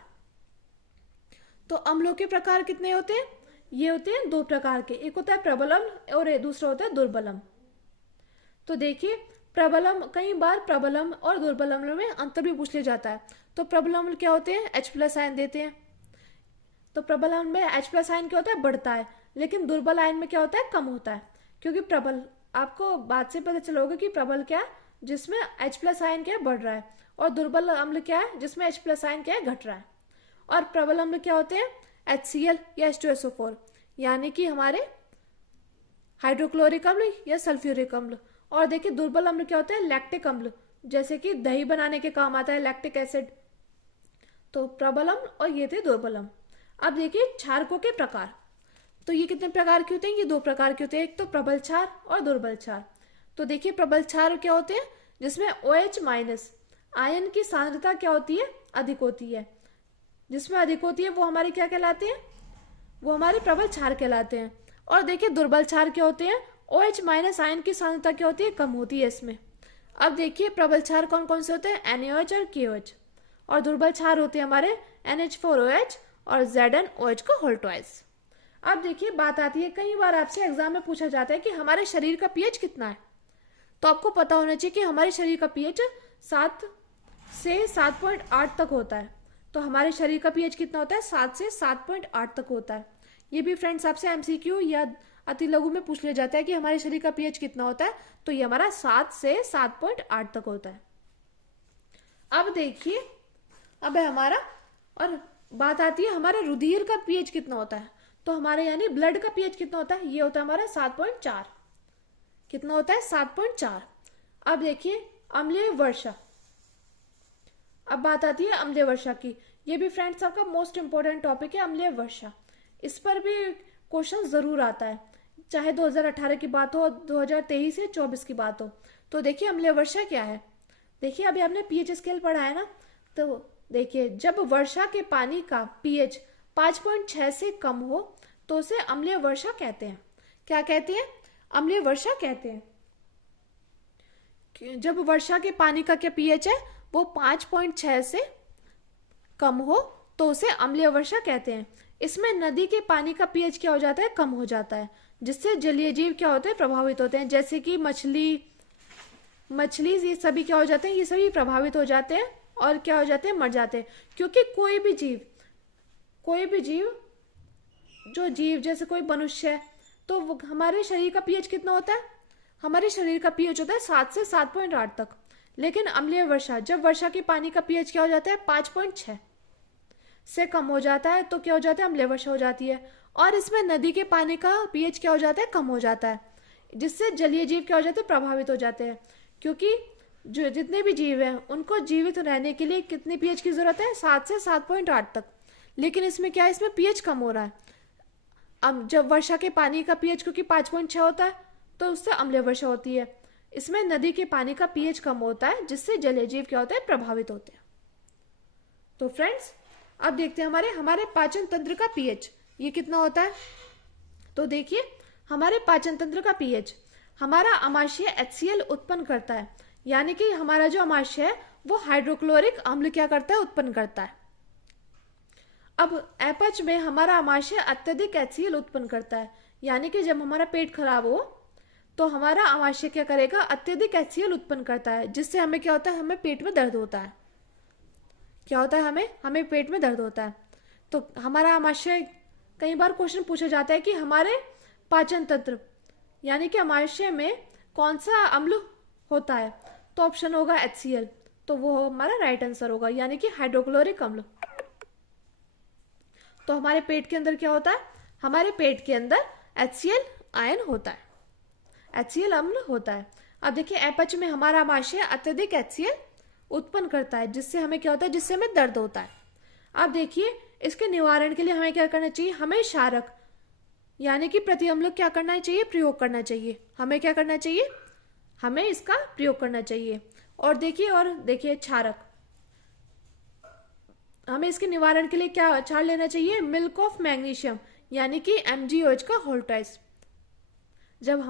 तो अम्लों के प्रकार कितने होते हैं, ये होते हैं 2 प्रकार के, एक होता है प्रबल अम्ल और दूसरा होता है दुर्बल अम्ल। तो देखिए प्रबल अम्ल, कई बार प्रबल अम्ल और दुर्बल अम्ल में अंतर भी पूछ लिया जाता है। तो प्रबल अम्ल क्या होते हैं, H+ आयन देते हैं। तो प्रबल अम्ल में H+ आयन क्या होता है, बढ़ता है। लेकिन दुर्बल आयन में क्या होता है, कम होता है। क्योंकि प्रबल, आपको बात से पता चला होगा कि प्रबल क्या है, जिसमें H+ आयन क्या है, बढ़ रहा है, और दुर्बल अम्ल क्या है, जिसमें H+ आयन क्या है, घट रहा है। और प्रबल अम्ल क्या होते हैं, HCl या H2SO4, यानी कि हमारे हाइड्रोक्लोरिक अम्ल या सल्फ्यूरिक अम्ल। और देखिए दुर्बल अम्ल क्या होता है, लैक्टिक अम्ल, जैसे कि दही बनाने के काम आता है लैक्टिक एसिड। तो प्रबल अम्ल और ये थे दुर्बल अम्ल। अब देखिए क्षारकों के प्रकार। तो ये कितने प्रकार के होते हैं, ये 2 प्रकार के होते हैं, एक तो प्रबल क्षार और दुर्बल क्षार। तो देखिए प्रबल क्षार क्या होते हैं, जिसमें OH- आयन की सांद्रता क्या होती है, अधिक होती है। जिसमें अधिक होती है वो हमारे क्या कहलाते हैं, वो हमारे प्रबल क्षार कहलाते हैं। और देखिए दुर्बल क्षार क्या होते हैं, OH- आयन की सांद्रता क्या होती है, कम होती है इसमें। अब देखिए प्रबल क्षार कौन कौन से होते हैं, NaOH और KOH। और दुर्बल क्षार होते हैं हमारे NH4OH और ZnOH को होल ट्वाइस। अब देखिए बात आती है, कई बार आपसे एग्जाम में पूछा जाता है कि हमारे शरीर का पीएच कितना है। तो आपको पता होना चाहिए कि हमारे शरीर का पीएच 7 से 7.8 तक होता है। तो हमारे शरीर का पीएच कितना होता है, 7 से 7.8 तक होता है। ये भी फ्रेंड्स आपसे MCQ या अति लघु में पूछ लिया जाता है कि हमारे शरीर का पीएच कितना होता है। तो ये हमारा 7 से 7.8 तक होता है। अब देखिए अब है हमारा, और बात आती है हमारे रुधिर का पीएच कितना होता है। तो हमारे यानी ब्लड का पीएच कितना होता है, ये होता है हमारा 7.4। कितना होता है, 7.4। अब देखिए अम्लीय वर्षा। अब बात आती है अम्लीय वर्षा की। ये भी फ्रेंड्स आपका मोस्ट इंपोर्टेंट टॉपिक है, अम्लीय वर्षा। इस पर भी क्वेश्चन जरूर आता है, चाहे 2018 की बात हो, 2023 या 24 की बात हो। तो देखिए अम्लीय वर्षा क्या है। देखिए अभी आपने पीएच स्केल पढ़ा है ना, तो देखिए जब वर्षा के पानी का पीएच 5.6 से कम हो तो उसे अम्लीय वर्षा कहते हैं। क्या कहते हैं, अम्लीय वर्षा कहते हैं। जब वर्षा के पानी का क्या पीएच है, वो 5.6 से कम हो तो उसे अम्लीय वर्षा कहते हैं। इसमें नदी के पानी का पीएच क्या हो जाता है, कम हो जाता है, जिससे जलीय जीव क्या होते हैं, प्रभावित होते हैं। जैसे कि मछली ये सभी क्या हो जाते हैं, ये सभी प्रभावित हो जाते हैं और क्या हो जाते हैं, मर जाते हैं। क्योंकि कोई भी जीव जो जीव जैसे कोई मनुष्य है, तो हमारे शरीर का पीएच कितना होता है, हमारे शरीर का पीएच होता है 7 से 7.8 तक। लेकिन अम्लीय वर्षा, जब वर्षा के पानी का पीएच क्या हो जाता है, 5.6 से कम हो जाता है, तो क्या हो जाता है, अम्लीय वर्षा हो जाती है। और इसमें नदी के पानी का पीएच क्या हो जाता है, कम हो जाता है, जिससे जलीय जीव क्या हो जाते हैं, प्रभावित हो जाते हैं। क्योंकि जो जितने भी जीव हैं उनको जीवित रहने के लिए कितने पीएच की जरूरत है, 7 से 7.8 तक। लेकिन इसमें क्या है, इसमें पीएच कम हो रहा है। अब जब वर्षा के पानी का पीएच क्योंकि 5.6 होता है, तो उससे अम्लीय वर्षा होती है। इसमें नदी के पानी का पीएच कम होता है, जिससे जलीय जीव क्या होते हैं, प्रभावित होते हैं। तो फ्रेंड्स, अब देखते हैं हमारे पाचन तंत्र का पीएच ये कितना होता है। तो देखिए, हमारे पाचन तंत्र का पीएच हमारा आमाशय HCl उत्पन्न करता है, यानी कि हमारा जो आमाशय है वो हाइड्रोक्लोरिक अम्ल क्या करता है, उत्पन्न करता है। अब अपच में हमारा आमाशय अत्यधिक HCl उत्पन्न करता है, यानी कि जब हमारा पेट खराब हो तो हमारा आमाशय क्या करेगा, अत्यधिक HCl उत्पन्न करता है, जिससे हमें क्या होता है, हमें पेट में दर्द होता है। क्या होता है, हमें पेट में दर्द होता है। तो हमारा आमाशय, कई बार क्वेश्चन पूछा जाता है कि हमारे पाचन तंत्र यानी कि आमाशय में कौन सा अम्ल होता है, तो ऑप्शन होगा HCl, तो वो हमारा राइट आंसर होगा, यानी कि हाइड्रोक्लोरिक अम्ल। तो हमारे पेट के अंदर क्या होता है, हमारे पेट के अंदर HCl आयन होता है, HCl अम्ल होता है। अब देखिए, अपच में हमारा आमाशय अत्यधिक HCl उत्पन्न करता है, जिससे हमें क्या होता है, जिससे हमें दर्द होता है। अब देखिए, इसके निवारण के लिए हमें क्या करना चाहिए, हमें क्षारक यानी कि प्रतिअम्ल क्या करना चाहिए, प्रयोग करना चाहिए। हमें क्या करना चाहिए, हमें इसका प्रयोग करना चाहिए। और देखिए क्षारक, हमें इसके निवारण के लिए क्या क्षार लेना चाहिए, मिल्क ऑफ मैग्नीशियम यानी कि MgOH का होल ट्वाइस। जब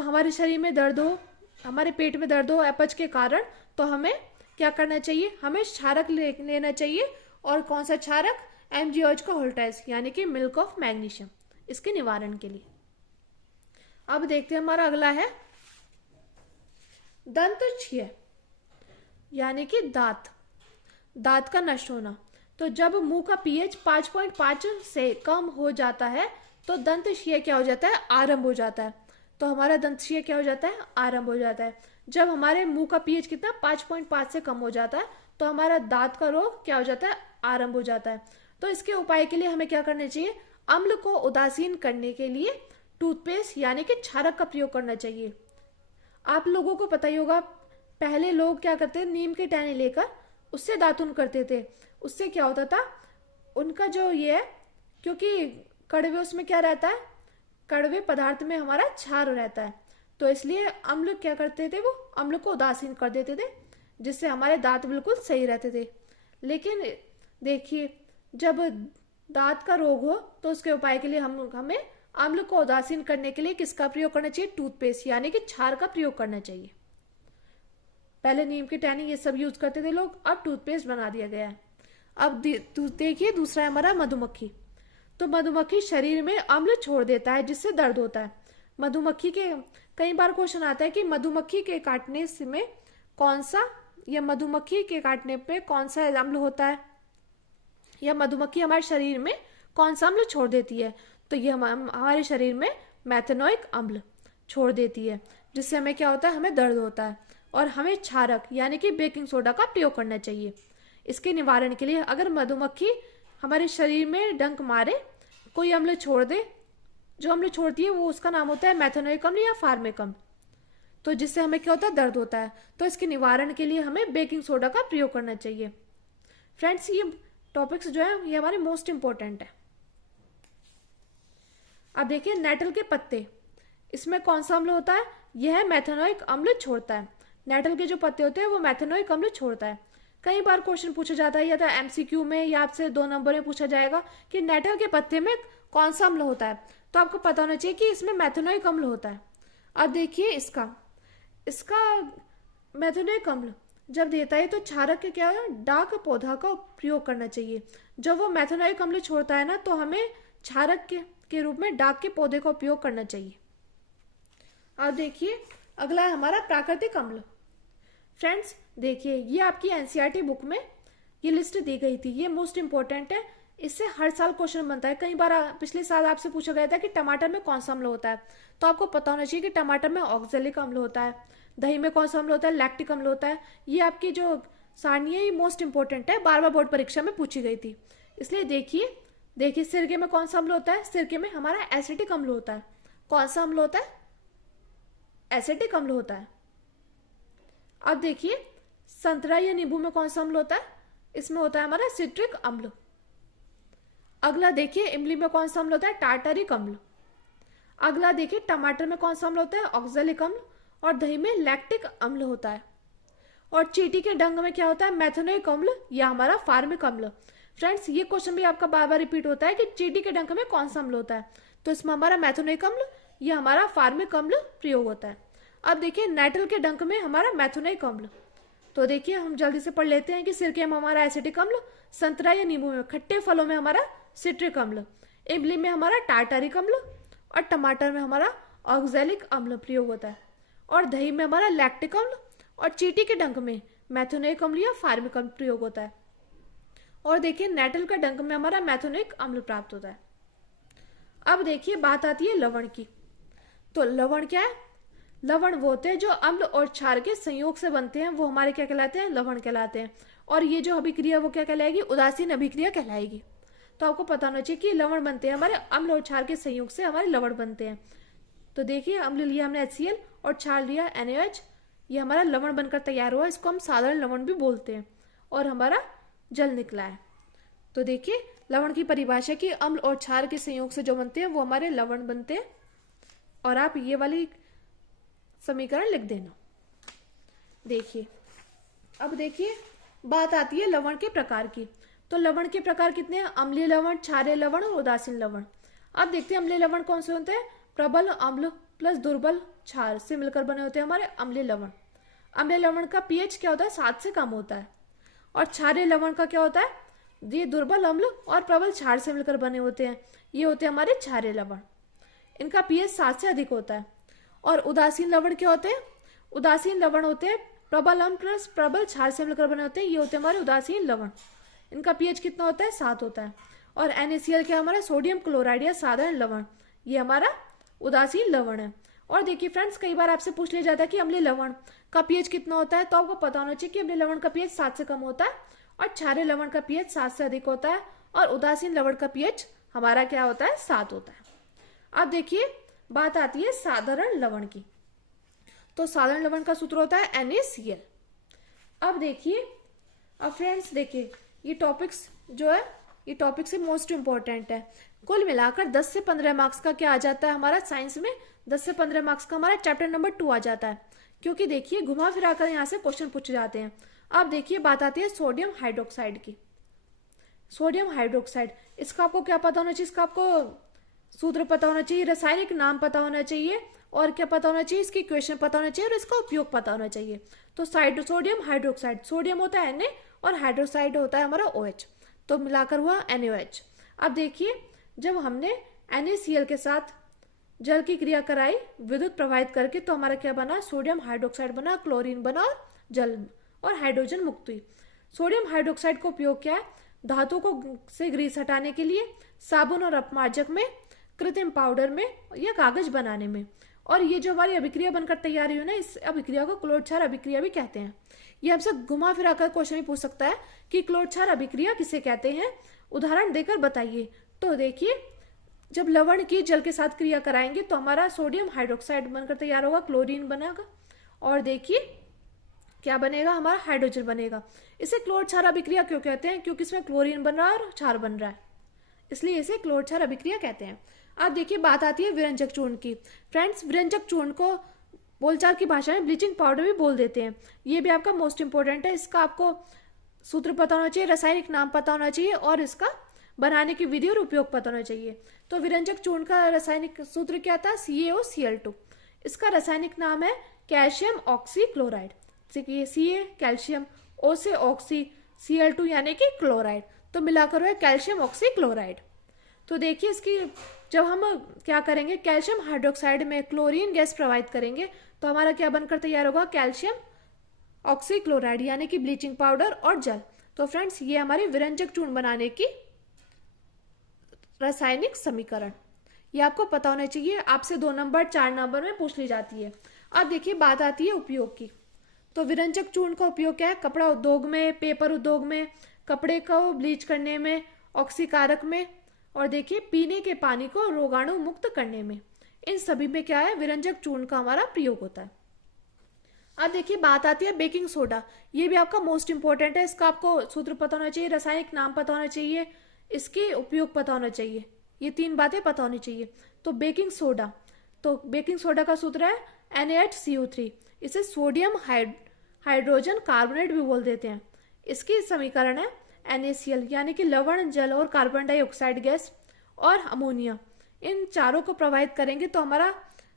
हमारे शरीर में दर्द हो, हमारे पेट में दर्द हो अपच के कारण, तो हमें क्या करना चाहिए, हमें क्षारक लेना चाहिए। और कौन सा क्षारक, MgOH का होल ट्वाइस यानी कि मिल्क ऑफ मैग्नीशियम, इसके निवारण के लिए। अब देखते हैं, हमारा अगला है दंत क्षय यानी कि दांत का नष्ट होना। तो जब मुंह का पीएच 5.5 से कम हो जाता है, तो दंत क्षय क्या हो जाता है, आरंभ हो जाता है। तो हमारा दंत क्षय क्या हो जाता है, आरंभ हो जाता है। जब हमारे मुंह का पीएच कितना 5.5 से कम हो जाता है, तो हमारा दांत का रोग क्या हो जाता है, आरंभ हो जाता है। तो इसके उपाय के लिए हमें क्या करना चाहिए, अम्ल को उदासीन करने के लिए टूथपेस्ट यानी कि क्षारक का प्रयोग करना चाहिए। आप लोगों को पता ही होगा, पहले लोग क्या करते, नीम की टहनी लेकर उससे दातुन करते थे। उससे क्या होता था, उनका जो ये है, क्योंकि कड़वे उसमें क्या रहता है, कड़वे पदार्थ में हमारा क्षार रहता है, तो इसलिए अम्ल क्या करते थे, वो अम्ल को उदासीन कर देते थे, जिससे हमारे दांत बिल्कुल सही रहते थे। लेकिन देखिए, जब दांत का रोग हो तो उसके उपाय के लिए हमें अम्ल को उदासीन करने के लिए किसका प्रयोग करना चाहिए, टूथपेस्ट यानी कि क्षार का प्रयोग करना चाहिए। पहले नीम की टहनी ये सब यूज करते थे लोग, अब टूथपेस्ट बना दिया गया है। अब देखिए, दूसरा है हमारा मधुमक्खी। तो मधुमक्खी शरीर में अम्ल छोड़ देता है, जिससे दर्द होता है। मधुमक्खी के कई बार क्वेश्चन आता है कि मधुमक्खी के काटने में कौन सा, या मधुमक्खी के काटने पे कौन सा अम्ल होता है, या मधुमक्खी हमारे शरीर में कौन सा अम्ल छोड़ देती है। तो ये हमारे शरीर में मेथनोइक अम्ल छोड़ देती है, जिससे हमें क्या होता है, हमें दर्द होता है। और हमें क्षारक यानी कि बेकिंग सोडा का प्रयोग करना चाहिए इसके निवारण के लिए। अगर मधुमक्खी हमारे शरीर में डंक मारे, कोई अम्ल छोड़ दे, जो अम्ल छोड़ती है वो उसका नाम होता है मेथनोइक अम्ल या फार्मिक अम्ल, तो जिससे हमें क्या होता है, दर्द होता है। तो इसके निवारण के लिए हमें बेकिंग सोडा का प्रयोग करना चाहिए। फ्रेंड्स, ये टॉपिक्स जो है ये हमारे मोस्ट इंपॉर्टेंट है। अब देखिए, नेटल के पत्ते, इसमें कौन सा अम्ल होता है, यह मेथनोइक अम्ल छोड़ता है। नेटल के जो पत्ते होते हैं वो मेथनोइक अम्ल छोड़ता है। कई बार क्वेश्चन पूछा जाता है, या तो MCQ में या आपसे 2 नंबर में पूछा जाएगा कि नेटल के पत्ते में कौन सा अम्ल होता है, तो आपको पता होना चाहिए कि इसमें मेथनोइक अम्ल होता है। अब देखिए, इसका मैथोनिक अम्ल जब देता है तो क्षारक के क्या है, डाक पौधा का प्रयोग करना चाहिए। जब वो मैथोनिक अम्ल छोड़ता है ना तो हमें क्षारक के रूप में डाक के पौधे का उपयोग करना चाहिए। अब देखिए अगला है हमारा प्राकृतिक अम्ल। फ्रेंड्स देखिए ये आपकी एनसीईआरटी बुक में ये लिस्ट दी गई थी, ये मोस्ट इंपॉर्टेंट है, इससे हर साल क्वेश्चन बनता है। कई बार पिछले साल आपसे पूछा गया था कि टमाटर में कौन सा अम्ल होता है, तो आपको पता होना चाहिए कि टमाटर में ऑक्जेलिक अम्ल होता है, दही में कौन सा अम्ल होता है, लैक्टिक अम्ल होता है। ये आपकी जो सारणी है ये मोस्ट इंपॉर्टेंट है, बार बार बोर्ड परीक्षा में पूछी गई थी। इसलिए देखिए सिरके में कौन सा अम्ल होता है, सिरके में हमारा एसिटिक अम्ल होता है। कौन सा अम्ल होता है, एसिटिक अम्ल होता है। अब देखिए संतरा या नींबू में कौन सा अम्ल होता है, इसमें होता है हमारा सिट्रिक अम्ल। अगला देखिए इमली में कौन सा अम्ल होता है, टार्टरिक अम्ल। अगला देखिए टमाटर में कौन सा अम्ल होता है, ऑक्जेलिक अम्ल। और दही में लैक्टिक अम्ल होता है। और चींटी के डंक में क्या होता है, मैथोनिक अम्ल या हमारा फार्मिक अम्ल। फ्रेंड्स ये क्वेश्चन भी आपका बार बार रिपीट होता है कि चींटी के डंक में कौन सा अम्ल होता है, तो इसमें हमारा मैथोनिक अम्ल या हमारा फार्मिक अम्ल प्रयोग होता है। अब देखिए नेटल के डंक में हमारा मैथोनिक अम्ल। तो देखिए हम जल्दी से पढ़ लेते हैं कि सिरके में हमारा एसिटिक अम्ल, संतरा या नींबू में, खट्टे फलों में हमारा सिट्रिक अम्ल, इमली में हमारा टार्टरिक अम्ल और टमाटर में हमारा ऑक्जेलिक अम्ल प्रयोग होता है। और दही में हमारा लैक्टिक अम्ल और चींटी के डंक में मैथोनिक अम्ल या फार्मिक अम्ल प्रयोग होता है। और देखिए नेटल का डंक में हमारा मैथोनिक अम्ल प्राप्त होता है। अब देखिए बात आती है लवण की। तो लवण क्या है, लवण वो होते हैं जो अम्ल और क्षार के संयोग से बनते हैं, वो हमारे क्या कहलाते हैं, लवण कहलाते हैं। और ये जो अभिक्रिया वो क्या कहलाएगी, उदासीन अभिक्रिया कहलाएगी। तो आपको पता होना चाहिए कि लवण बनते हैं हमारे अम्ल और क्षार के संयोग से हमारे लवण बनते हैं। तो देखिए अम्ल लिया हमने HCl और क्षार लिया NaOH, ये हमारा लवण बनकर तैयार हुआ, इसको हम साधारण लवण भी बोलते हैं। और हमारा जल निकला है। तो देखिए लवण की परिभाषा की अम्ल और क्षार के संयोग से जो बनते हैं वो हमारे लवण बनते हैं। और आप ये वाली समीकरण लिख देना। देखिए अब देखिए बात आती है लवण के प्रकार की। तो लवण के प्रकार कितने हैं, अम्लीय लवण, क्षारीय लवण और उदासीन लवण। अब देखते हैं अम्लीय लवण कौन से होते हैं, प्रबल अम्ल प्लस दुर्बल क्षार से मिलकर बने होते हैं हमारे अम्लीय लवण। अम्लीय लवण का pH क्या होता है, 7 से कम होता है। और क्षारीय लवण का क्या होता है, ये दुर्बल अम्ल और प्रबल क्षार से मिलकर बने होते हैं, ये होते हैं हमारे क्षारीय लवण, इनका pH 7 से अधिक होता है। और उदासीन लवण क्या होते हैं, उदासीन लवण होते हैं प्रबल अम्ल प्लस प्रबल क्षार से मिलकर बने होते हैं, ये होते हैं हमारे उदासीन लवण, इनका pH कितना होता है, 7 होता है। और NaCl क्या हमारा सोडियम क्लोराइड या साधारण लवण, ये हमारा उदासीन लवण है। और देखिए फ्रेंड्स कई बार आपसे पूछ लिया जाता है कि अम्लीय लवण का pH कितना होता है, तो आपको पता होना चाहिए कि अम्लीय लवण का pH 7 से कम होता है और क्षारीय लवण का pH 7 से अधिक होता है और उदासीन लवण का pH हमारा क्या होता है, 7 होता है। अब देखिए बात आती है साधारण लवण की। तो साधारण लवण का सूत्र होता है NaCl। अब देखिए, अब फ्रेंड्स देखिए ये टॉपिक्स जो है ये टॉपिक से मोस्ट इंपॉर्टेंट है। कुल मिलाकर 10 से 15 मार्क्स का क्या आ जाता है हमारा साइंस में, 10 से 15 मार्क्स का हमारा चैप्टर नंबर 2 आ जाता है, क्योंकि देखिए घुमा फिरा कर यहाँ से क्वेश्चन पूछे जाते हैं। अब देखिए बात आती है सोडियम हाइड्रोक्साइड की। सोडियम हाइड्रोक्साइड, इसका आपको क्या पता होना चाहिए, इसका आपको सूत्र पता होना चाहिए, रासायनिक नाम पता होना चाहिए और क्या पता होना चाहिए, इसकी इक्वेशन पता होना चाहिए और इसका उपयोग पता होना चाहिए। तो सोडियम हाइड्रोक्साइड, सोडियम होता है Na और हाइड्रोक्साइड होता है हमारा OH, तो मिलाकर हुआ NaOH। अब देखिए जब हमने NaCl के साथ जल की क्रिया कराई विद्युत प्रवाहित करके, तो हमारा क्या बना, सोडियम हाइड्रोक्साइड बना, क्लोरीन बना और जल और हाइड्रोजन मुक्त हुई। सोडियम हाइड्रोक्साइड का उपयोग क्या है, धातु को से ग्रीस हटाने के लिए, साबुन और अपमार्जक में, कृत्रिम पाउडर में या कागज बनाने में। और ये जो हमारी अभिक्रिया बनकर तैयार हुई है ना, इस अभिक्रिया को क्लोर क्षार अभिक्रिया भी कहते हैं। ये हमसे घुमा फिरा कर क्वेश्चन भी पूछ सकता है कि क्लोर क्षार अभिक्रिया किसे कहते हैं, उदाहरण देकर बताइए। तो देखिए जब लवण की जल के साथ क्रिया कराएंगे तो हमारा सोडियम हाइड्रोक्साइड बनकर तैयार होगा, क्लोरीन बनेगा और देखिए क्या बनेगा, हमारा हाइड्रोजन बनेगा। इसे क्लोर क्षार अभिक्रिया क्यों कहते हैं, क्योंकि इसमें क्लोरीन बन रहा है और क्षार बन रहा है, इसलिए इसे क्लोर क्षार अभिक्रिया कहते हैं। अब देखिए बात आती है विरंजक चूर्ण की। फ्रेंड्स विरंजक चूर्ण को बोलचाल की भाषा में ब्लीचिंग पाउडर भी बोल देते हैं, ये भी आपका मोस्ट इंपॉर्टेंट है। इसका आपको सूत्र पता होना चाहिए, रासायनिक नाम पता होना चाहिए और इसका बनाने की विधि और उपयोग पता होना चाहिए। तो विरंजक चूर्ण का रासायनिक सूत्र क्या था, CaOCl2। इसका रासायनिक नाम है कैल्शियम ऑक्सीक्लोराइड। सी है कैल्शियम, ओ से ऑक्सी, Cl2 यानी कि क्लोराइड, तो मिलाकर है कैल्शियम ऑक्सीक्लोराइड। तो देखिए इसकी जब हम क्या करेंगे, कैल्शियम हाइड्रोक्साइड में क्लोरीन गैस प्रोवाइड करेंगे तो हमारा क्या बनकर तैयार होगा, कैल्शियम ऑक्सीक्लोराइड यानी कि ब्लीचिंग पाउडर और जल। तो फ्रेंड्स ये हमारे विरंजक चूर्ण बनाने की रासायनिक समीकरण, ये आपको पता होना चाहिए। आपसे 2 नंबर 4 नंबर में पूछ ली जाती है। अब देखिए बात आती है उपयोग की। तो विरंजक चूर्ण का उपयोग क्या है, कपड़ा उद्योग में, पेपर उद्योग में, कपड़े को ब्लीच करने में, ऑक्सीकारक में, और देखिए पीने के पानी को रोगाणु मुक्त करने में, इन सभी में क्या है, विरंजक चूर्ण का हमारा प्रयोग होता है। अब देखिए बात आती है बेकिंग सोडा। ये भी आपका मोस्ट इंपॉर्टेंट है, इसका आपको सूत्र पता होना चाहिए, रासायनिक नाम पता होना चाहिए, इसके उपयोग पता होना चाहिए, ये 3 बातें पता होनी चाहिए। तो बेकिंग सोडा, तो बेकिंग सोडा का सूत्र है NaHCO3, इसे सोडियम हाइड्रोजन कार्बोनेट भी बोल देते हैं। इसकी समीकरण है NaCl यानी कि लवण, जल और कार्बन डाइऑक्साइड गैस और अमोनिया, इन चारों को प्रवाहित करेंगे तो हमारा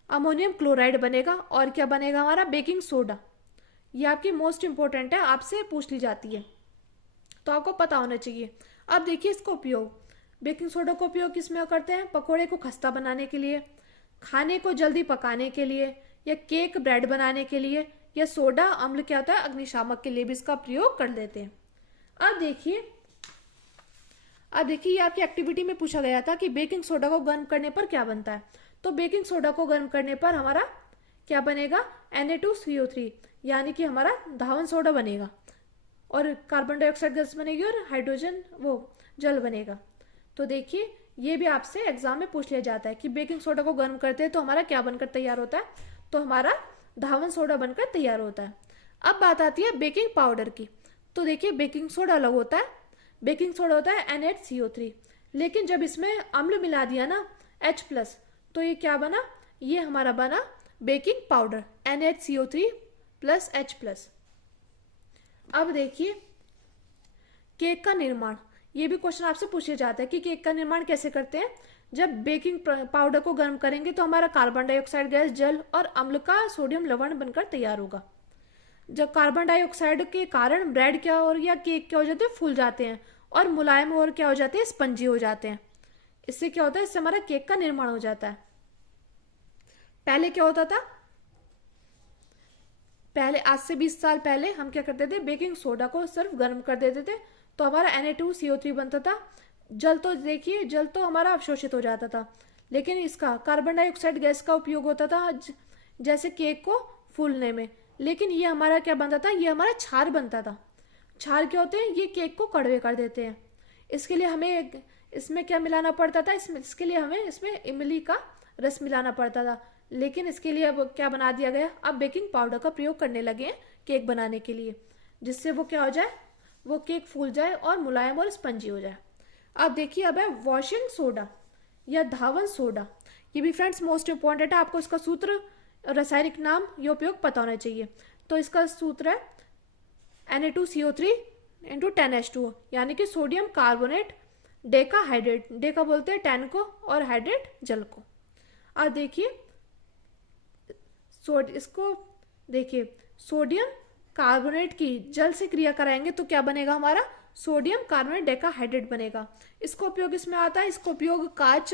अमोनियम क्लोराइड बनेगा। और क्या बनेगा, हमारा बेकिंग सोडा। ये आपकी मोस्ट इंपॉर्टेंट है, आपसे पूछ ली जाती है तो आपको पता होना चाहिए। अब देखिए इसका उपयोग, बेकिंग सोडा का उपयोग किसमें करते हैं, पकोड़े को खस्ता बनाने के लिए, खाने को जल्दी पकाने के लिए, या केक ब्रेड बनाने के लिए, या सोडा अम्ल क्या होता है, अग्निशामक के लिए भी इसका प्रयोग कर लेते हैं। अब देखिए ये आपकी एक्टिविटी में पूछा गया था कि बेकिंग सोडा को गर्म करने पर क्या बनता है। तो बेकिंग सोडा को गर्म करने पर हमारा क्या बनेगा, Na2CO3 यानी कि हमारा धावन सोडा बनेगा, और कार्बन डाइऑक्साइड गैस बनेगी और हाइड्रोजन वो जल बनेगा। तो देखिए ये भी आपसे एग्जाम में पूछ लिया जाता है कि बेकिंग सोडा को गर्म करते हैं तो हमारा क्या बनकर तैयार होता है, तो हमारा धावन सोडा बनकर तैयार होता है। अब बात आती है बेकिंग पाउडर की। तो देखिए बेकिंग सोडा अलग होता है, बेकिंग सोडा होता है NaCO3, लेकिन जब इसमें अम्ल मिला दिया ना H+, तो ये क्या बना, ये हमारा बना बेकिंग पाउडर NaCO3 + H+। अब देखिए केक का निर्माण, ये भी क्वेश्चन आपसे पूछा जाता है कि केक का निर्माण कैसे करते हैं। जब बेकिंग पाउडर को गर्म करेंगे तो हमारा कार्बन डाइऑक्साइड गैस, जल और अम्ल का सोडियम लवण बनकर तैयार होगा। जब कार्बन डाइऑक्साइड के कारण ब्रेड क्या और या केक क्या हो जाते हैं, फूल जाते हैं और मुलायम और क्या हो जाते हैं, स्पंजी हो जाते हैं। इससे क्या होता है, इससे हमारा केक का निर्माण हो जाता है। पहले क्या होता था, पहले आज से 20 साल पहले हम क्या करते थे, बेकिंग सोडा को सिर्फ गर्म कर देते थे तो हमारा Na2CO3 बनता था। जल तो देखिए, जल तो हमारा अवशोषित हो जाता था, लेकिन इसका कार्बन डाइऑक्साइड गैस का उपयोग होता था जैसे केक को फूलने में। लेकिन ये हमारा क्या बनता था, ये हमारा क्षार बनता था। क्षार क्या होते हैं, ये केक को कड़वे कर देते हैं। इसके लिए हमें इसमें क्या मिलाना पड़ता था, इसके लिए हमें इसमें इमली का रस मिलाना पड़ता था। लेकिन इसके लिए अब क्या बना दिया गया, अब बेकिंग पाउडर का प्रयोग करने लगे हैं केक बनाने के लिए, जिससे वो क्या हो जाए, वो केक फूल जाए और मुलायम और स्पंजी हो जाए। अब देखिए अब है वॉशिंग सोडा या धावन सोडा। ये भी फ्रेंड्स मोस्ट इंपॉर्टेंट है, आपको इसका सूत्र, रासायनिक नाम, ये उपयोग पता होना चाहिए। तो इसका सूत्र है Na2CO3 × 10H2O यानी कि sodium carbonate Deka hydrate, Deka बोलते हैं 10 को और हाइड्रेट जल को। अब देखिए इसको देखिए, सोडियम कार्बोनेट की जल से क्रिया कराएंगे तो क्या बनेगा, हमारा सोडियम कार्बोनेट डेका हाइड्रेट बनेगा। इसका उपयोग इसमें आता है, इसका उपयोग कांच,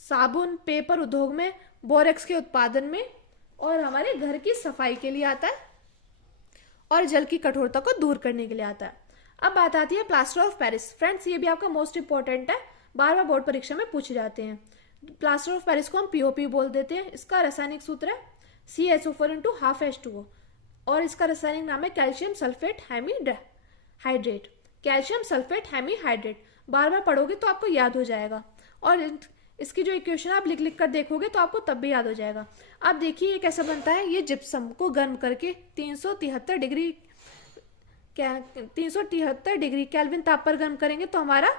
साबुन, पेपर उद्योग में, बोरेक्स के उत्पादन में और हमारे घर की सफाई के लिए आता है और जल की कठोरता को दूर करने के लिए आता है। अब बात आती है प्लास्टर ऑफ पेरिस। फ्रेंड्स ये भी आपका मोस्ट इंपॉर्टेंट है, बार बार बोर्ड परीक्षा में पूछे जाते हैं। प्लास्टर ऑफ पेरिस को हम POP बोल देते हैं। इसका रासायनिक सूत्र है CaSO4 × 12H2O और इसका रासायनिक नाम है calcium sulphate hydrate. Calcium sulphate hemihydrate, बार बार पढ़ोगे तो आपको याद हो जाएगा और इसकी जो इक्वेशन आप लिख लिख कर देखोगे तो आपको तब भी याद हो जाएगा। अब देखिए ये कैसे बनता है, ये जिप्सम को गर्म करके 373 डिग्री केल्विन ताप पर गर्म करेंगे तो हमारा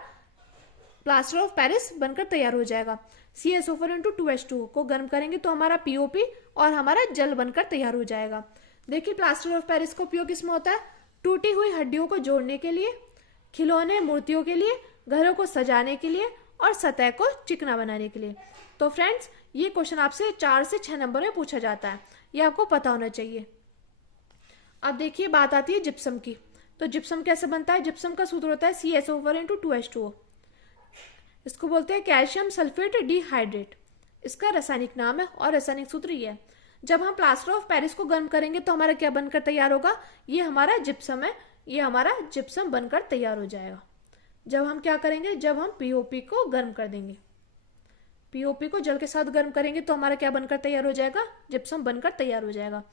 प्लास्टर ऑफ पेरिस बनकर तैयार हो जाएगा। CaSO4 × 2H2O को गर्म करेंगे तो हमारा POP और हमारा जल बनकर तैयार हो जाएगा। देखिए प्लास्टर ऑफ पेरिस का उपयोग किसमें होता है, टूटी हुई हड्डियों को जोड़ने के लिए, खिलौने मूर्तियों के लिए, घरों को सजाने के लिए और सतह को चिकना बनाने के लिए। तो फ्रेंड्स ये क्वेश्चन आपसे 4 से 6 नंबर में पूछा जाता है। ये आपको पता होना चाहिए। अब देखिए बात आती है जिप्सम की। तो जिप्सम कैसे बनता है? जिप्सम का सूत्र होता है CSO4 × 2H2O। इसको बोलते हैं कैल्शियम सल्फेट डिहाइड्रेट। इसका रासायनिक नाम है और रासायनिक सूत्र ये है। जब हम प्लास्टर ऑफ पेरिस को गर्म करेंगे तो हमारा क्या बनकर तैयार होगा? ये हमारा जिप्सम है, ये हमारा जिप्सम बनकर तैयार हो जाएगा। जब हम क्या करेंगे? जब हम पीओपी को गर्म कर देंगे, पीओपी को जल के साथ गर्म करेंगे तो हमारा क्या बनकर तैयार हो जाएगा? जिप्सम बनकर तैयार हो जाएगा।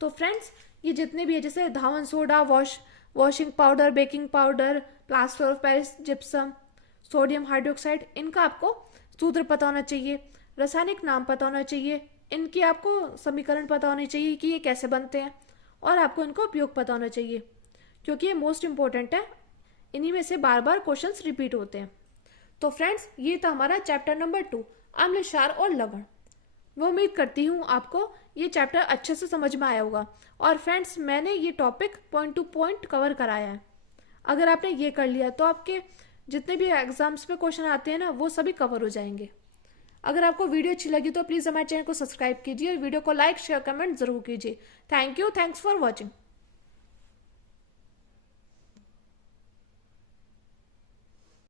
तो फ्रेंड्स ये जितने भी है जैसे धावन soda, washing powder, baking powder, plaster of Paris, gypsum, sodium hydroxide, इनका आपको सूत्र पता होना चाहिए, रासायनिक नाम पता होना चाहिए, इनकी आपको समीकरण पता होनी चाहिए कि ये कैसे बनते हैं, और आपको इनका उपयोग पता होना चाहिए क्योंकि ये मोस्ट इंपॉर्टेंट है। इन्हीं में से बार बार क्वेश्चंस रिपीट होते हैं। तो फ्रेंड्स ये था हमारा चैप्टर नंबर 2, अम्ल, क्षार और लवण। मैं उम्मीद करती हूँ आपको ये चैप्टर अच्छे से समझ में आया होगा। और फ्रेंड्स मैंने ये topic point two point cover कराया है। अगर आपने ये कर लिया तो आपके जितने भी एग्जाम्स में क्वेश्चन आते हैं ना वो सभी कवर हो जाएंगे। अगर आपको वीडियो अच्छी लगी तो प्लीज़ हमारे चैनल को सब्सक्राइब कीजिए और वीडियो को लाइक, शेयर, कमेंट जरूर कीजिए। Thank you, thanks for watching.